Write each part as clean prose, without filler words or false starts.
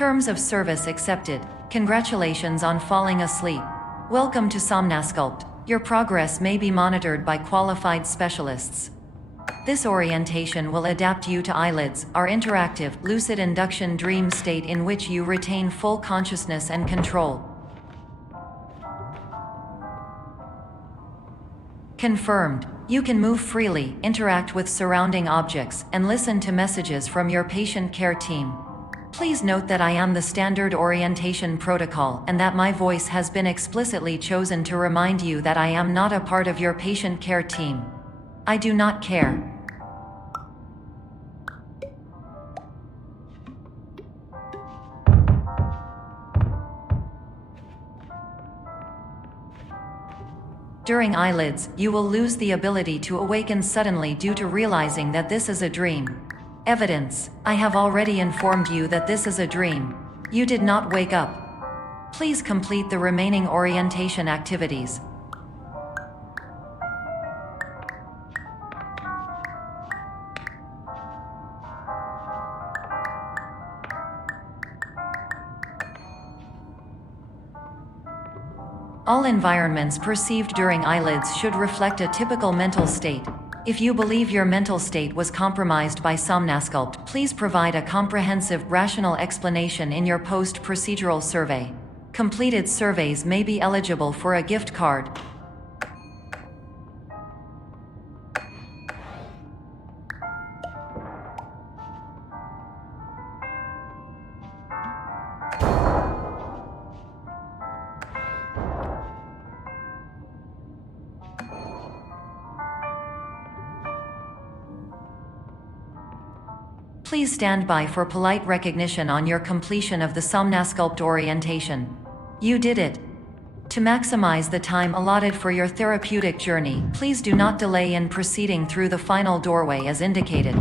Terms of service accepted. Congratulations on falling asleep. Welcome to Somnasculpt. Your progress may be monitored by qualified specialists. This orientation will adapt you to eyelids, our interactive, lucid induction dream state in which you retain full consciousness and control. Confirmed. You can move freely, interact with surrounding objects, and listen to messages from your patient care team. Please note that I am the standard orientation protocol and that my voice has been explicitly chosen to remind you that I am not a part of your patient care team. I do not care. During eyelids, you will lose the ability to awaken suddenly due to realizing that this is a dream. Evidence: I have already informed you that this is a dream. You did not wake up. Please complete the remaining orientation activities. All environments perceived during eyelids should reflect a typical mental state. If you believe your mental state was compromised by Somnasculpt, please provide a comprehensive, rational explanation in your post-procedural survey. Completed surveys may be eligible for a gift card. Please stand by for polite recognition on your completion of the Somnasculpt orientation. You did it. To maximize the time allotted for your therapeutic journey, please do not delay in proceeding through the final doorway as indicated.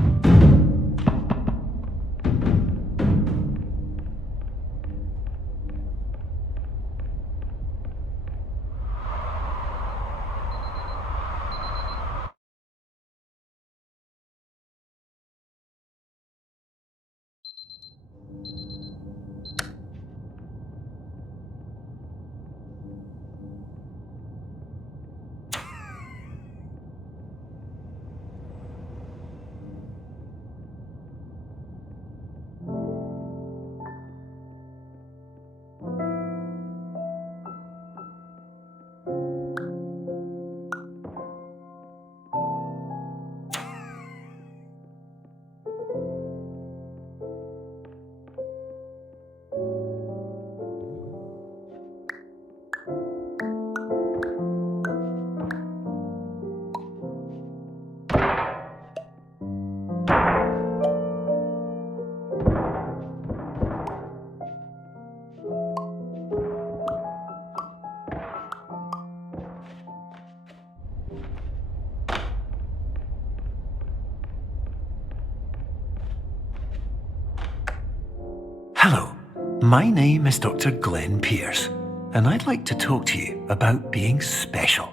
Hello, my name is Dr. Glenn Pierce, and I'd like to talk to you about being special.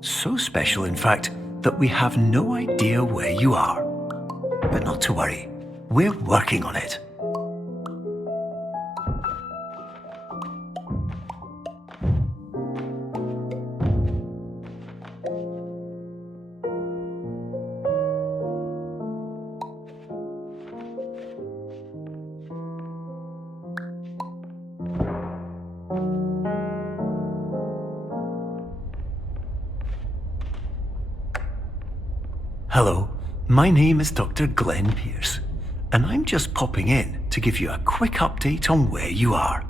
So special, in fact, that we have no idea where you are. But not to worry, we're working on it. Hello, my name is Dr. Glenn Pierce, and I'm just popping in to give you a quick update on where you are.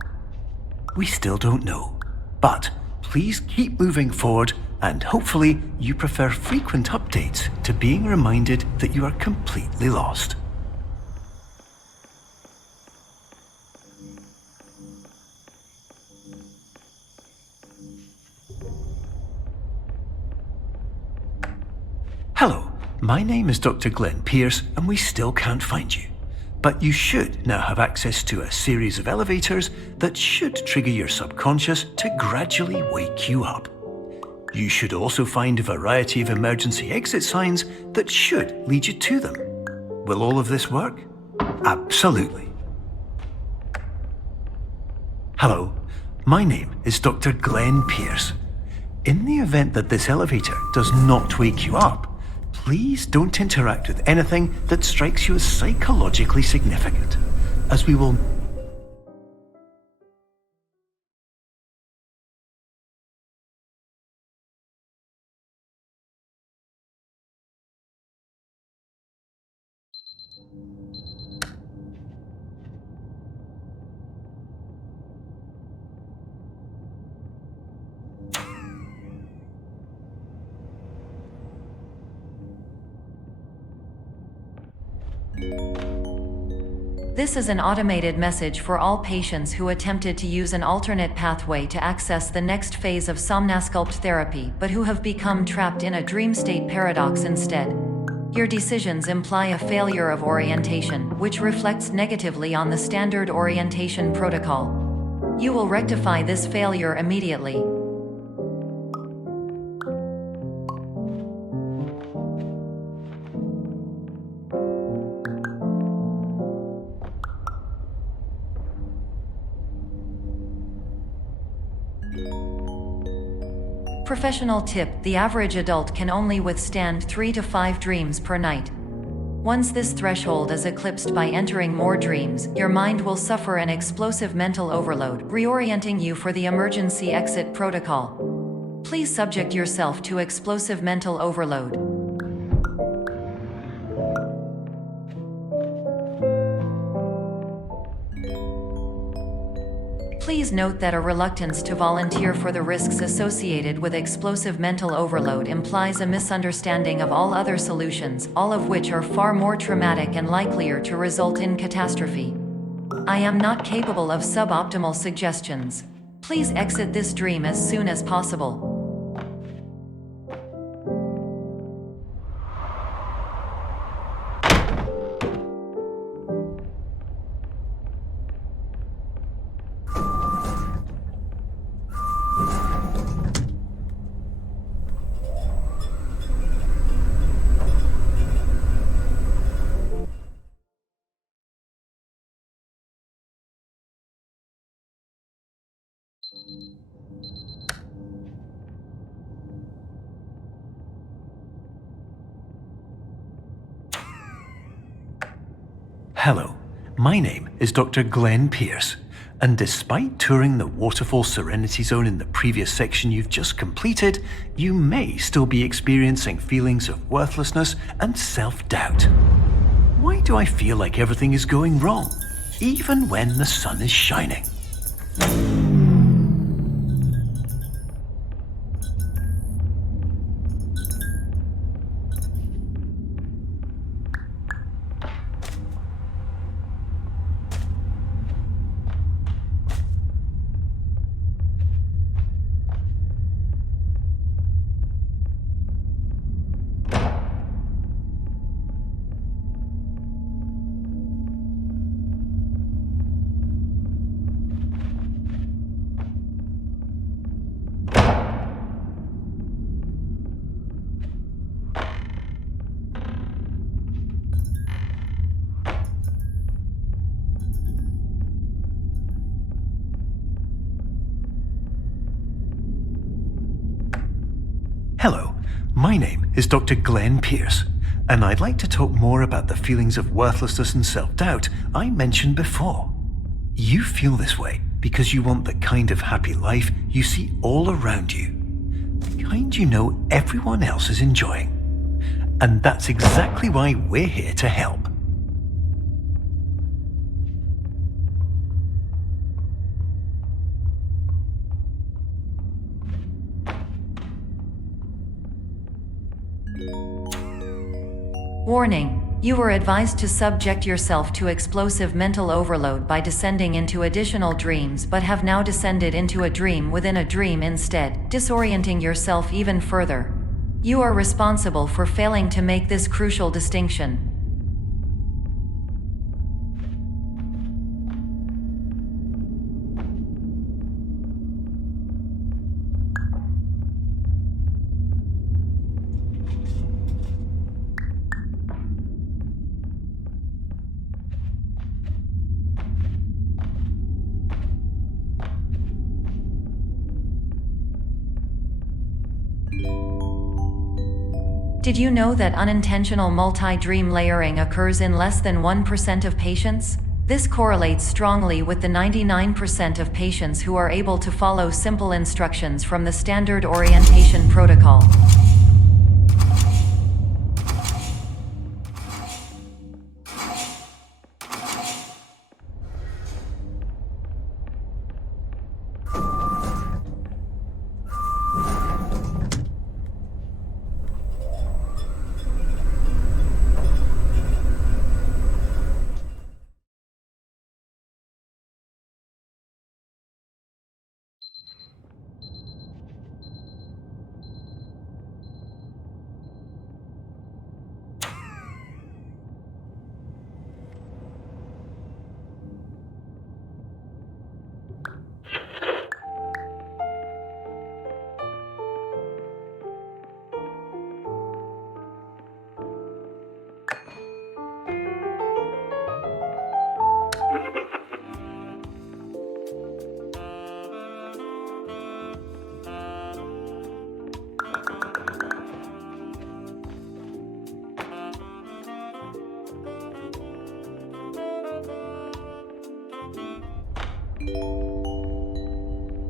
We still don't know, but please keep moving forward, and hopefully you prefer frequent updates to being reminded that you are completely lost. Hello. My name is Dr. Glenn Pierce, and we still can't find you. But you should now have access to a series of elevators that should trigger your subconscious to gradually wake you up. You should also find a variety of emergency exit signs that should lead you to them. Will all of this work? Absolutely. Hello, my name is Dr. Glenn Pierce. In the event that this elevator does not wake you up, please don't interact with anything that strikes you as psychologically significant, as we will... This is an automated message for all patients who attempted to use an alternate pathway to access the next phase of Somnasculpt therapy but who have become trapped in a dream state paradox instead. Your decisions imply a failure of orientation, which reflects negatively on the standard orientation protocol. You will rectify this failure immediately. Professional tip: the average adult can only withstand 3 to 5 dreams per night. Once this threshold is eclipsed by entering more dreams, your mind will suffer an explosive mental overload, reorienting you for the emergency exit protocol. Please subject yourself to explosive mental overload. Please note that a reluctance to volunteer for the risks associated with explosive mental overload implies a misunderstanding of all other solutions, all of which are far more traumatic and likelier to result in catastrophe. I am not capable of suboptimal suggestions. Please exit this dream as soon as possible. Hello, my name is Dr. Glenn Pierce, and despite touring the Waterfall Serenity Zone in the previous section you've just completed, you may still be experiencing feelings of worthlessness and self-doubt. Why do I feel like everything is going wrong, even when the sun is shining? Hello, my name is Dr. Glenn Pierce, and I'd like to talk more about the feelings of worthlessness and self-doubt I mentioned before. You feel this way because you want the kind of happy life you see all around you, the kind you know everyone else is enjoying. And that's exactly why we're here to help. Warning: you were advised to subject yourself to explosive mental overload by descending into additional dreams but have now descended into a dream within a dream instead, disorienting yourself even further. You are responsible for failing to make this crucial distinction. Did you know that unintentional multi-dream layering occurs in less than 1% of patients? This correlates strongly with the 99% of patients who are able to follow simple instructions from the standard orientation protocol.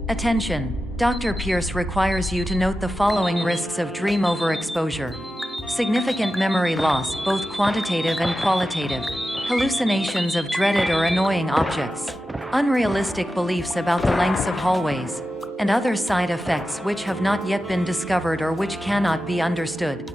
Attention! Dr. Pierce requires you to note the following risks of dream overexposure. Significant memory loss, both quantitative and qualitative. Hallucinations of dreaded or annoying objects. Unrealistic beliefs about the lengths of hallways. And other side effects which have not yet been discovered or which cannot be understood.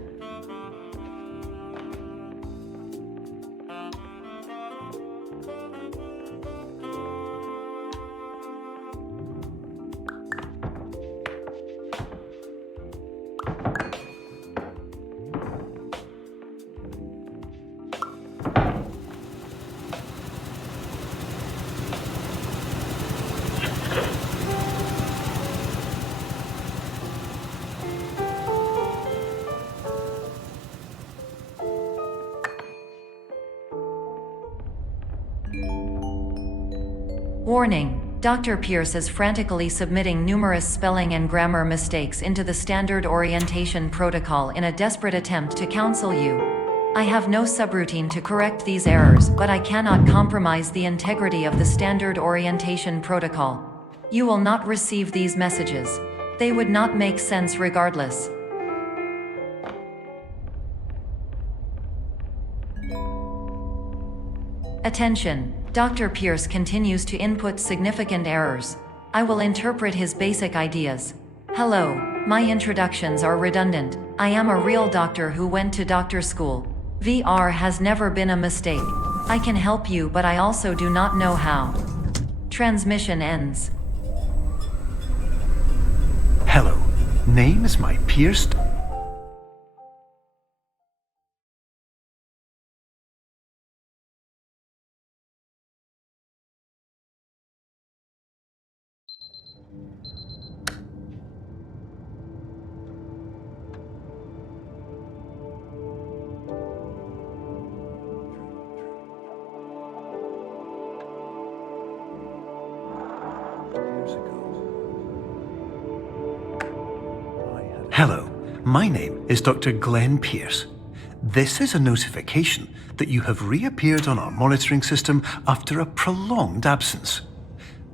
Warning: Dr. Pierce is frantically submitting numerous spelling and grammar mistakes into the standard orientation protocol in a desperate attempt to counsel you. I have no subroutine to correct these errors, but I cannot compromise the integrity of the standard orientation protocol. You will not receive these messages. They would not make sense regardless. Attention! Dr. Pierce continues to input significant errors. I will interpret his basic ideas. Hello, my introductions are redundant. I am a real doctor who went to doctor school. VR has never been a mistake. I can help you, but I also do not know how. Transmission ends. Hello, name is my Pierce. Hello, my name is Dr. Glenn Pierce. This is a notification that you have reappeared on our monitoring system after a prolonged absence.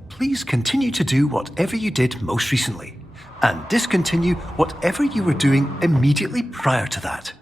Please continue to do whatever you did most recently, and discontinue whatever you were doing immediately prior to that.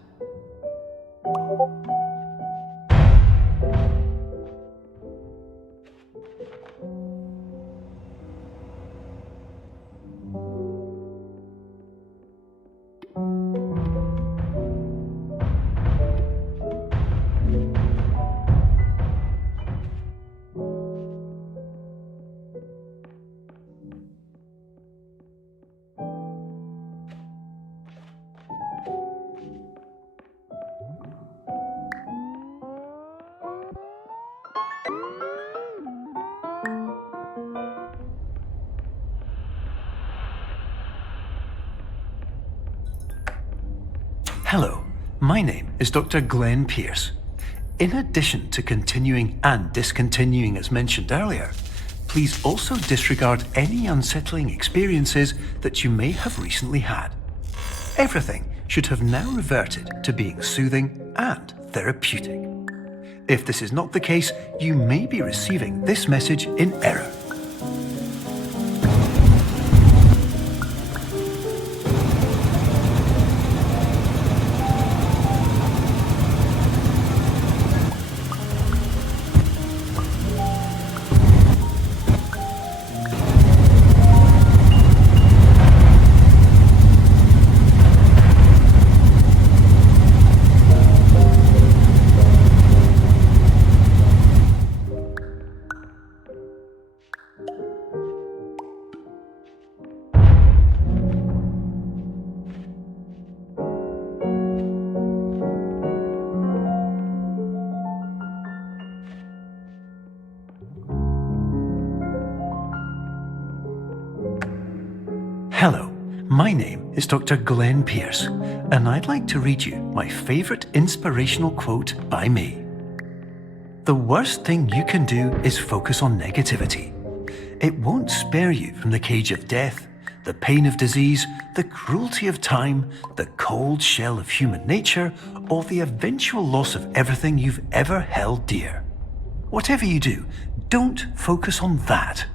Hello, my name is Dr. Glenn Pierce. In addition to continuing and discontinuing as mentioned earlier, please also disregard any unsettling experiences that you may have recently had. Everything should have now reverted to being soothing and therapeutic. If this is not the case, you may be receiving this message in error. Hello, my name is Dr. Glenn Pierce, and I'd like to read you my favourite inspirational quote by me. The worst thing you can do is focus on negativity. It won't spare you from the cage of death, the pain of disease, the cruelty of time, the cold shell of human nature, or the eventual loss of everything you've ever held dear. Whatever you do, don't focus on that.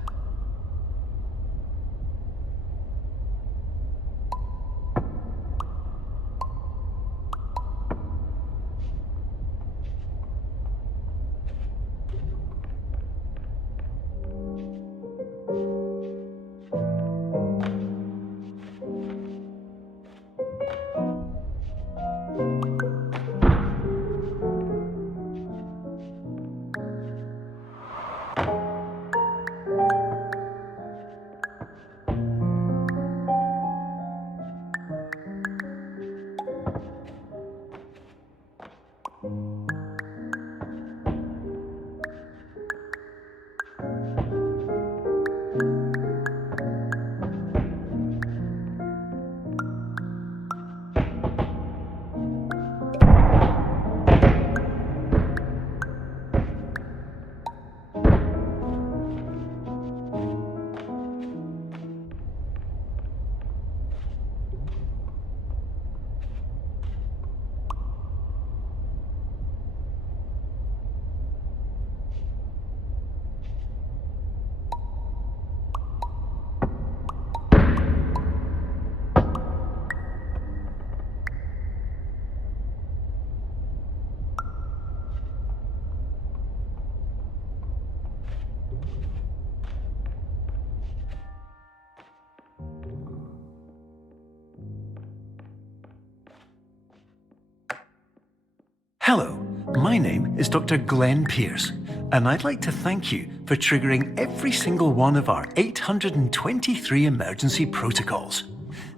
Hello, my name is Dr. Glenn Pierce, and I'd like to thank you for triggering every single one of our 823 emergency protocols.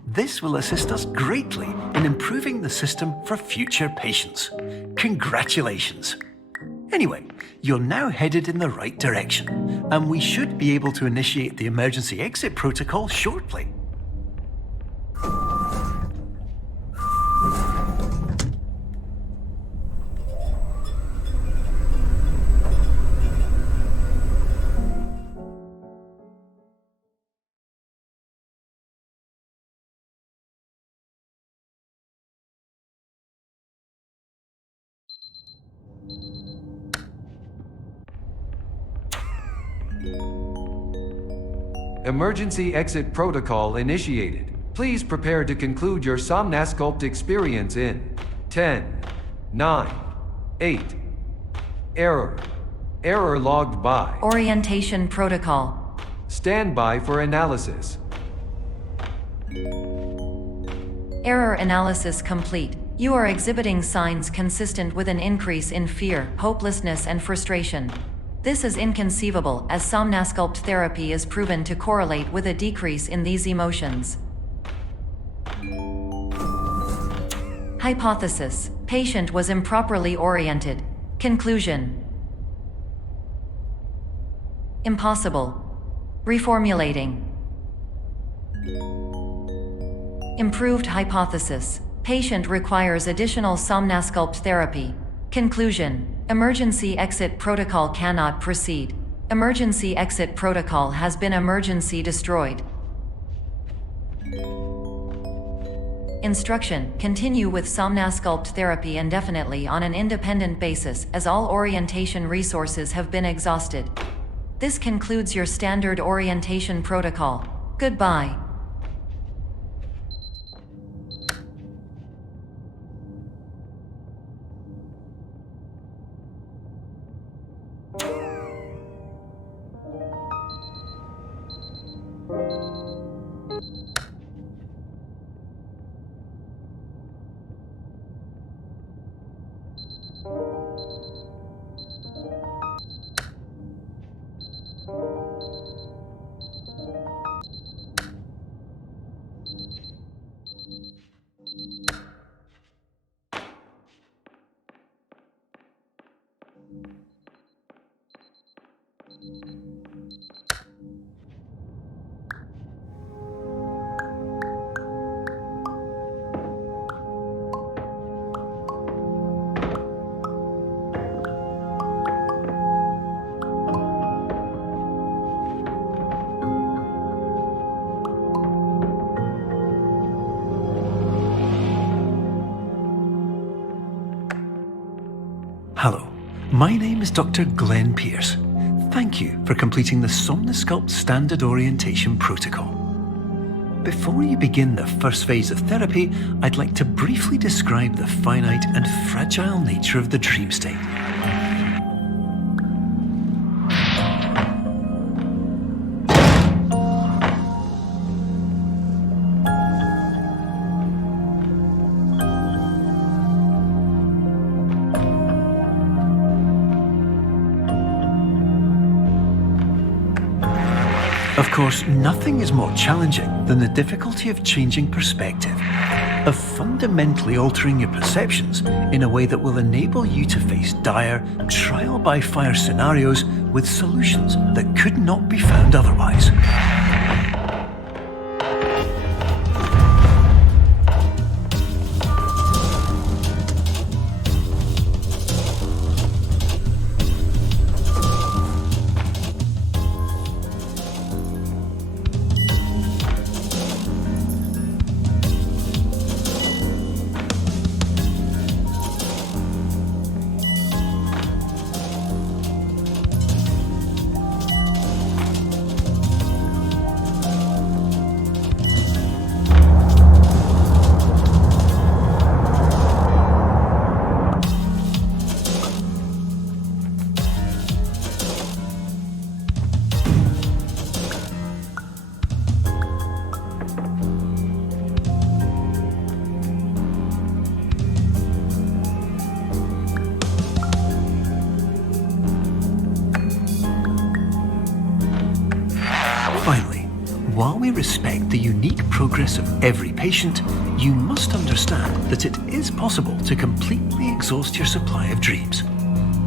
This will assist us greatly in improving the system for future patients. Congratulations! Anyway, you're now headed in the right direction, and we should be able to initiate the emergency exit protocol shortly. Emergency exit protocol initiated. Please prepare to conclude your Somnasculpt experience in 10, 9, 8. Error. Error logged by. Orientation protocol. Stand by for analysis. Error analysis complete. You are exhibiting signs consistent with an increase in fear, hopelessness, and frustration. This is inconceivable, as Somnasculpt therapy is proven to correlate with a decrease in these emotions. Hypothesis: patient was improperly oriented. Conclusion: impossible. Reformulating. Improved hypothesis: patient requires additional Somnasculpt therapy. Conclusion: emergency exit protocol cannot proceed. Emergency exit protocol has been emergency destroyed. Instruction: continue with Somnasculpt therapy indefinitely on an independent basis, as all orientation resources have been exhausted. This concludes your standard orientation protocol. Goodbye. Hello, my name is Dr. Glenn Pierce. Thank you for completing the Somnasculpt Standard Orientation Protocol. Before you begin the first phase of therapy, I'd like to briefly describe the finite and fragile nature of the dream state. Of course, nothing is more challenging than the difficulty of changing perspective, of fundamentally altering your perceptions in a way that will enable you to face dire, trial-by-fire scenarios with solutions that could not be found otherwise. Finally, while we respect the unique progress of every patient, you must understand that it is possible to completely exhaust your supply of dreams,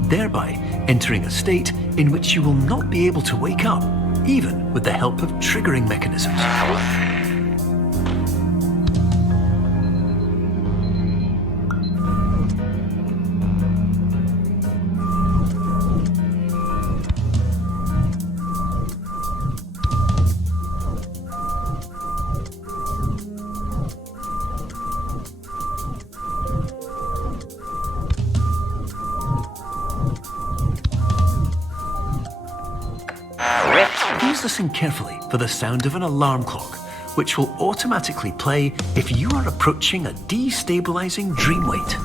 thereby entering a state in which you will not be able to wake up, even with the help of triggering mechanisms. Please listen carefully for the sound of an alarm clock, which will automatically play if you are approaching a destabilizing dream weight.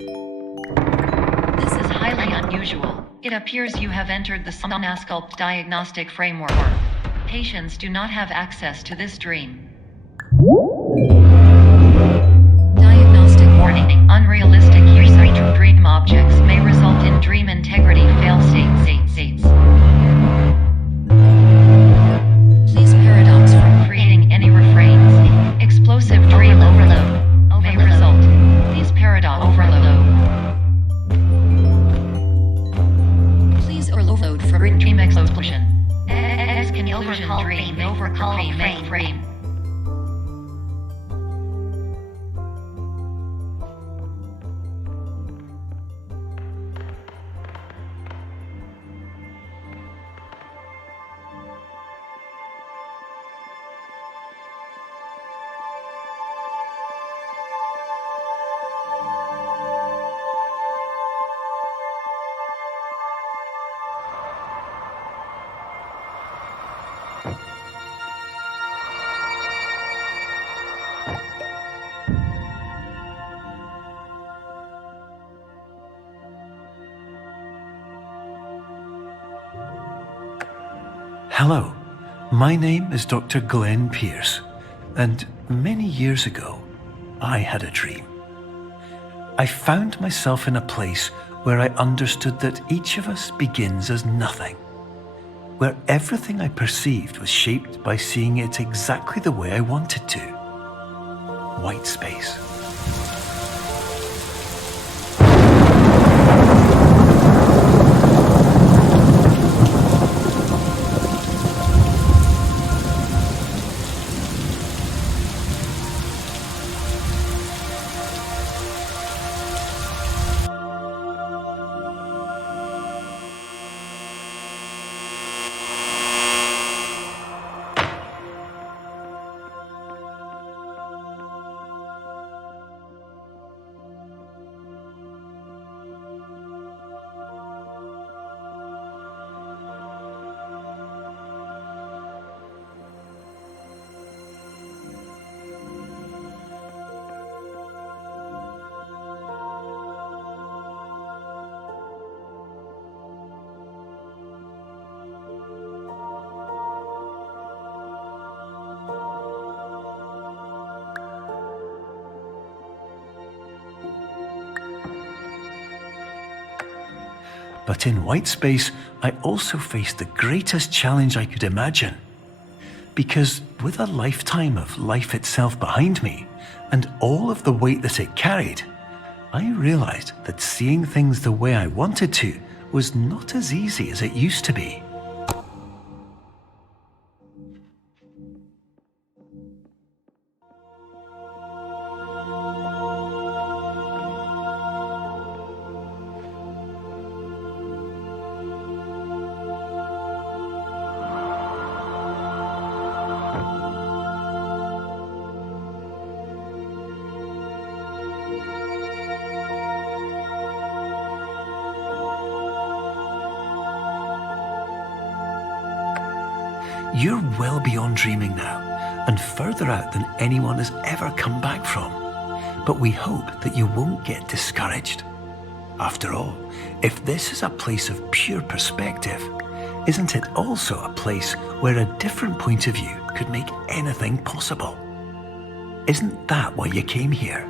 This is highly unusual. It appears you have entered the Somnasculpt diagnostic framework. Patients do not have access to this dream. Diagnostic warning. Unrealistic use of dream. dream objects may result in dream integrity fail-states. Please paradox from creating any refrains. Explosive dream overload may result. Please paradox overload. Please overload for dream explosion. Exclusion dream overcall frame. Hello, my name is Dr. Glenn Pierce, and many years ago, I had a dream. I found myself in a place where I understood that each of us begins as nothing, where everything I perceived was shaped by seeing it exactly the way I wanted to. White space. But in white space, I also faced the greatest challenge I could imagine. Because with a lifetime of life itself behind me, and all of the weight that it carried, I realized that seeing things the way I wanted to was not as easy as it used to be. You're well beyond dreaming now, and further out than anyone has ever come back from. But we hope that you won't get discouraged. After all, if this is a place of pure perspective, isn't it also a place where a different point of view could make anything possible? Isn't that why you came here?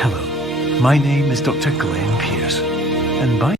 Hello, my name is Dr. Glenn Pierce, and by